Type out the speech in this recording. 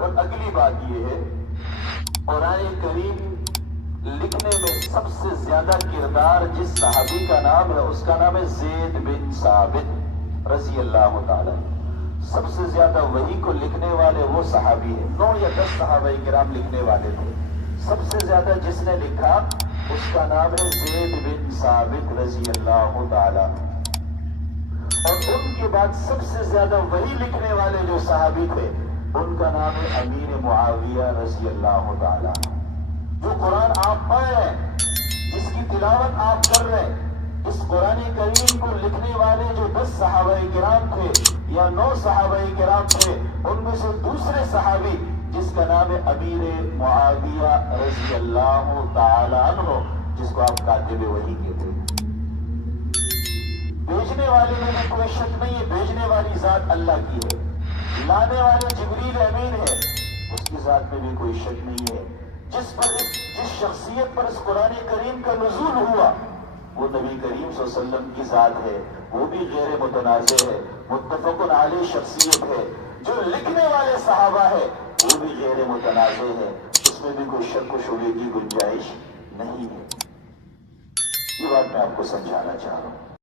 اور اگلی بات یہ ہے، قرآن کریم لکھنے میں سب سے زیادہ کردار جس صحابی کا نام ہے اس کا نام ہے زید بن ثابت رضی اللہ تعالیٰ۔ سب سے زیادہ وحی کو لکھنے والے وہ صحابی ہیں، 9 یا 10 صحابہ کرام لکھنے والے تھے، سب سے زیادہ جس نے لکھا اس کا نام ہے زید بن ثابت رضی اللہ تعالیٰ۔ اور ان کے بعد سب سے زیادہ وحی لکھنے والے جو صحابی تھے ان کا نام ہے امیر معاویہ رضی اللہ تعالیٰ۔ جو قرآن آپ پڑھ رہے ہیں، جس کی تلاوت آپ کر رہے ہیں، اس قرآن کریم کو لکھنے والے جو 10 صحابہ کرام تھے یا 9 صحابہ کرام تھے، ان میں سے دوسرے صحابی جس کا نام ہے امیر معاویہ رضی اللہ تعالی عنہ، جس کو آپ کاتب وحی کہتے ہیں۔ بھیجنے والے میں بھی کوئی شک نہیں ہے، بھیجنے والی ذات اللہ کی ہے، لانے والے جبریل امین ہے، اس کی ذات میں بھی کوئی شک نہیں ہے۔ جس شخصیت پر اس قرآن کریم کا نزول ہوا وہ نبی کریم صلی اللہ علیہ وسلم کی ذات ہے، وہ بھی غیر متنازع ہے، متفق علیہ شخصیت ہے۔ جو لکھنے والے صحابہ ہے وہ بھی غیر متنازع ہے، اس میں بھی کوئی شک و شبہ کی گنجائش نہیں ہے۔ یہ بات میں آپ کو سمجھانا چاہ رہا ہوں۔